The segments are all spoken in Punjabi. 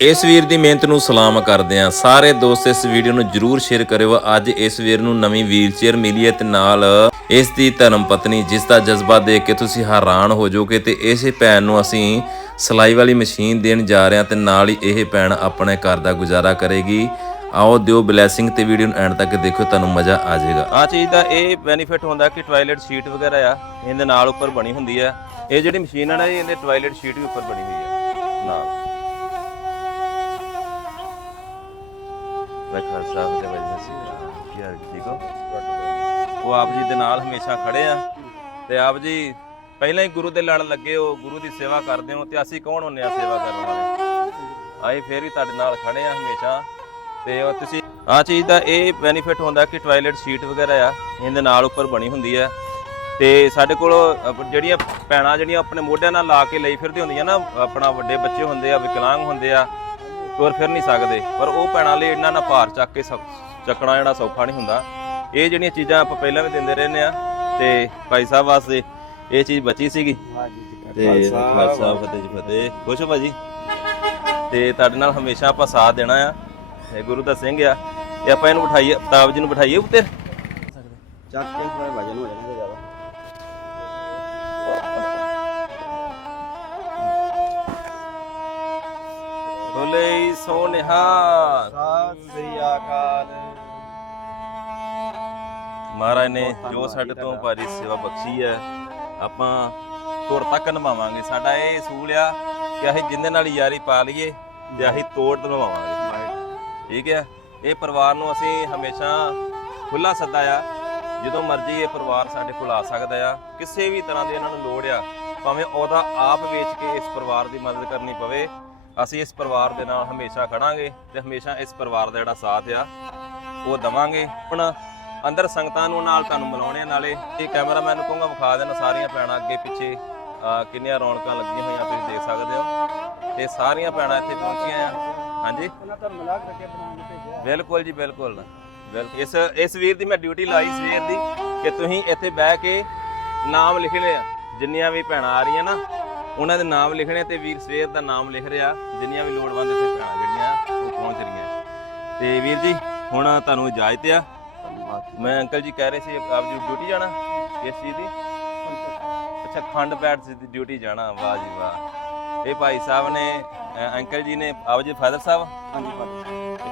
ਇਸ ਵੀਰ ਦੀ ਮਿਹਨਤ ਨੂੰ ਸਲਾਮ ਕਰਦੇ ਆ ਸਾਰੇ ਦੋਸਤ ਇਸ ਵੀਡੀਓ ਨੂੰ ਜਰੂਰ ਸ਼ੇਅਰ ਕਰਿਓ। ਅੱਜ ਇਸ ਵੀਰ ਨੂੰ ਨਵੀਂ ਵੀਲਚੇਅਰ ਮਿਲੀ ਹੈ ਤੇ ਨਾਲ ਇਸ ਦੀ ਧਰਮ ਪਤਨੀ, ਜਿਸ ਦਾ ਜਜ਼ਬਾ ਦੇਖ ਕੇ ਤੁਸੀਂ ਹੈਰਾਨ ਹੋ ਜਾਓਗੇ ਤੇ ਇਸੇ ਭੈਣ ਨੂੰ ਅਸੀਂ ਸਲਾਈ ਵਾਲੀ ਮਸ਼ੀਨ ਦੇਣ ਜਾ ਰਹੇ ਹਾਂ ਤੇ ਨਾਲ ਹੀ ਇਹ ਭੈਣ ਆਪਣੇ ਘਰ ਦਾ ਗੁਜ਼ਾਰਾ ਕਰੇਗੀ। ਆਓ ਦਿਓ ਬਲੇਸਿੰਗ ਤੇ ਵੀਡੀਓ ਨੂੰ ਐਂਡ ਤੱਕ ਦੇਖੋ ਤੁਹਾਨੂੰ ਮਜ਼ਾ ਆ ਜਾਏਗਾ। ਆ ਚੀਜ਼ ਦਾ ਇਹ ਬੈਨੀਫਿਟ ਹੁੰਦਾ ਕਿ ਟਾਇਲਟ ਸ਼ੀਟ ਵਗੈਰਾ ਆ, ਇਹਦੇ ਨਾਲ ਉੱਪਰ ਬਣੀ ਹੁੰਦੀ ਆ। ਇਹ ਜਿਹੜੀ ਮਸ਼ੀਨ ਆ ਨਾ ਇਹਦੇ ਟਾਇਲਟ ਸ਼ੀਟ ਵੀ ਉੱਪਰ ਬਣੀ ਹੋਈ ਆ, ਨਾਲ। ਰੱਖਾ ਸਾਹਿਬ ਦੇ ਵਜ੍ਹਾ ਸੀ ਕੀ ਹਾਲ, ਠੀਕ ਹੋ? ਉਹ ਆਪ ਜੀ ਦੇ ਨਾਲ ਹਮੇਸ਼ਾ ਖੜੇ ਆ। ਤੇ ਆਪ ਜੀ, ਪਹਿਲਾਂ ਹੀ ਗੁਰੂ ਦੇ ਲੜ ਲੱਗੇ ਹੋ, ਗੁਰੂ ਦੀ ਸੇਵਾ ਕਰਦੇ ਹੋ, ਤੇ ਅਸੀਂ ਕੌਣ ਹੁੰਨੇ ਆ ਸੇਵਾ ਕਰਨ ਵਾਲੇ? ਆਏ ਫੇਰ ਵੀ ਤੁਹਾਡੇ ਨਾਲ ਖੜੇ ਆ ਹਮੇਸ਼ਾ। ਤੇ ਉਹ ਤੁਸੀਂ ਆ ਚੀਜ਼ ਦਾ ਇਹ ਬੈਨੀਫਿਟ ਹੁੰਦਾ ਕਿ ਟਾਇਲਟ ਸ਼ੀਟ ਵਗੈਰਾ ਆ, ਇਹਦੇ ਨਾਲ ਉੱਪਰ ਬਣੀ ਹੁੰਦੀ ਆ। ਤੇ ਸਾਡੇ ਕੋਲ ਜਿਹੜੀਆਂ ਭੈਣਾਂ, ਜਿਹੜੀਆਂ ਆਪਣੇ ਮੋਢਿਆਂ ਨਾਲ ਲਾ ਕੇ ਲਈ ਫਿਰਦੇ ਹੁੰਦੀਆਂ ਨਾ, ਆਪਣਾ ਵੱਡੇ ਬੱਚੇ ਹੁੰਦੇ ਆ, ਵਿਕਲਾਂਗ ਹੁੰਦੇ ਆ ਤੁਰ ਫਿਰ ਨਹੀਂ ਸਕਦੇ। ਪਰ ਉਹ ਭੈਣਾਂ ਲਈ ਇਹਨਾਂ ਨਾਲ ਭਾਰ ਚੱਕ ਕੇ ਚੱਕਣਾ ਜਿਹੜਾ ਸੌਖਾ ਨਹੀਂ ਹੁੰਦਾ। ਇਹ ਜਿਹੜੀਆਂ ਚੀਜ਼ਾਂ ਆਪਾਂ ਪਹਿਲਾਂ ਵੀ ਦਿੰਦੇ ਰਹਿੰਦੇ ਆ ਤੇ ਭਾਈ ਸਾਹਿਬ ਵਾਸਤੇ ਇਹ ਚੀਜ਼ ਬਚੀ ਸੀਗੀ। ਤੇ ਖਾਲਸਾ ਫਤਿਹ ਜੀ ਫਤਿਹ। ਖੁਸ਼ ਹੋ ਭਾਜੀ? ਤੇ ਤੁਹਾਡੇ ਨਾਲ ਹਮੇਸ਼ਾ ਆਪਾਂ ਸਾਥ ਦੇਣਾ ਆ। ਇਹ ਗੁਰੂ ਦਾ ਸਿੰਘ ਆ। ਤੇ ਆਪਾਂ ਇਹਨੂੰ ਬਿਠਾਈਏ ਅਵਤਾਬ ਜੀ ਨੂੰ ਬਿਠਾਈਏ ਉੱਤੇ। ਚੱਕ ਕੇ ਵਜਨ ਹੋ ਜਾਣਾ ਜ਼ਿਆਦਾ ਬੋਲੇ ਸੋਨਿਹਾ ਸਤਿ ਸ੍ਰੀ ਅਕਾਲ। ਮਹਾਰਾਜ ਨੇ ਜੋ ਸਾਡੇ ਤੋਂ ਭਾਰੀ ਸੇਵਾ ਬਖਸ਼ੀ ਹੈ ਆਪਾਂ ਤੁਰ ਤੱਕ ਨਿਭਾਵਾਂਗੇ। ਸਾਡਾ ਇਹ ਅਸੂਲ ਆ ਕਿ ਅਸੀਂ ਜਿੰਦੇ ਨਾਲ ਯਾਰੀ ਪਾ ਲਈਏ ਤੇ ਅਸੀਂ ਤੋੜ ਨਿਭਾਵਾਂਗੇ। ਠੀਕ ਹੈ? ਇਹ ਪਰਿਵਾਰ ਨੂੰ ਅਸੀਂ ਹਮੇਸ਼ਾ ਖੁੱਲਾ ਸੱਦਾ ਆ। ਜਦੋਂ ਮਰਜ਼ੀ ਇਹ ਪਰਿਵਾਰ ਸਾਡੇ ਕੋਲ ਆ ਸਕਦਾ ਆ ਕਿਸੇ ਵੀ ਤਰ੍ਹਾਂ ਦੀ ਇਹਨਾਂ ਨੂੰ ਲੋੜ ਆ ਭਾਵੇਂ ਉਹਦਾ ਆਪ ਵੇਚ ਕੇ ਇਸ ਪਰਿਵਾਰ ਦੀ ਮਦਦ ਕਰਨੀ ਪਵੇ ਅਸੀਂ ਇਸ ਪਰਿਵਾਰ ਦੇ ਨਾਲ ਹਮੇਸ਼ਾ ਖੜਾਂਗੇ ਤੇ ਹਮੇਸ਼ਾ ਇਸ ਪਰਿਵਾਰ ਦਾ ਜਿਹੜਾ ਸਾਥ ਆ ਉਹ ਦਵਾਂਗੇ। ਹੁਣ ਅੰਦਰ ਸੰਗਤਾਂ ਨੂੰ ਨਾਲ ਤੁਹਾਨੂੰ ਮਿਲਾਉਣੇ ਆ ਨਾਲੇ ਇਹ ਕੈਮਰਾਮੈਨ ਨੂੰ ਕਹੂੰਗਾ ਵਿਖਾ ਦੇਣ ਸਾਰੀਆਂ ਪੈਣਾ ਅੱਗੇ ਪਿੱਛੇ ਕਿੰਨੀਆਂ ਰੌਣਕਾਂ ਲੱਗੀਆਂ ਹੋਈਆਂ ਤੁਸੀਂ ਦੇਖ ਸਕਦੇ ਹੋ। ਤੇ ਸਾਰੀਆਂ ਪੈਣਾ ਇੱਥੇ ਪਹੁੰਚੀਆਂ ਆ। ਹਾਂਜੀ? ਉਹਨਾਂ ਬਣਾਉਣ ਭੇਜਿਆ। ਬਿਲਕੁਲ ਜੀ ਬਿਲਕੁਲ। ਬਿਲਕੁਲ। ਇਸ ਇਸ ਵੀਰ ਦੀ ਮੈਂ ਡਿਊਟੀ ਲਾਈ ਸਵੇਰ ਦੀ ਕਿ ਤੁਸੀਂ ਇੱਥੇ ਬਹਿ ਕੇ ਨਾਮ ਲਿਖਣੇ ਆ ਜਿੰਨੀਆਂ ਵੀ ਭੈਣਾਂ ਆ ਰਹੀਆਂ ਨਾ ਉਹਨਾਂ ਦੇ ਨਾਮ ਲਿਖਣੇ ਤੇ ਵੀਰ ਸਵੇਰ ਦਾ ਨਾਮ ਲਿਖ ਰਿਹਾ ਜਿੰਨੀਆਂ ਵੀ ਲੋੜਵੰਦ ਇੱਥੇ ਜਿਹੜੀਆਂ ਉਹ ਪਹੁੰਚ ਰਹੀਆਂ। ਤੇ ਵੀਰ ਜੀ ਹੁਣ ਤੁਹਾਨੂੰ ਇਜਾਜ਼ਤ ਆ। ਮੈਂ ਅੰਕਲ ਜੀ ਕਹਿ ਰਹੇ ਸੀ ਆਪ ਜੀ ਡਿਊਟੀ ਜਾਣਾ ਕਿਸ ਚੀਜ਼ ਦੀ? ਅੱਛਾ ਖੰਡ ਪੈਡ ਦੀ ਡਿਊਟੀ ਜਾਣਾ ਵਾਹ ਜੀ ਵਾਹ। ਇਹ ਭਾਈ ਸਾਹਿਬ ਨੇ ਅੰਕਲ ਜੀ ਨੇ ਆਪ ਜੀ ਫਾਦਰ ਸਾਹਿਬ? ਹਾਂਜੀ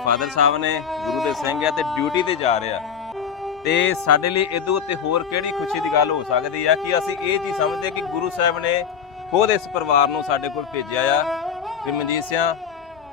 ਫਾਦਰ ਸਾਹਿਬ। ਨੇ ਗੁਰੂ ਦੇ ਸਿੰਘ ਆ ਤੇ ਡਿਊਟੀ ਤੇ ਜਾ ਰਿਹਾ। ਤੇ ਸਾਡੇ ਲਈ ਇਹਦੋਂ ਉੱਤੇ ਹੋਰ ਕਿਹੜੀ ਖੁਸ਼ੀ ਦੀ ਗੱਲ ਹੋ ਸਕਦੀ ਆ ਕਿ ਅਸੀਂ ਇਹ ਚੀਜ਼ ਸਮਝਦੇ ਕਿ ਗੁਰੂ ਸਾਹਿਬ ਨੇ ਖੁਦ ਇਸ ਪਰਿਵਾਰ ਨੂੰ ਸਾਡੇ ਕੋਲ ਭੇਜਿਆ ਆ ਵੀ ਮਨਜੀਤ ਸਿਆਂ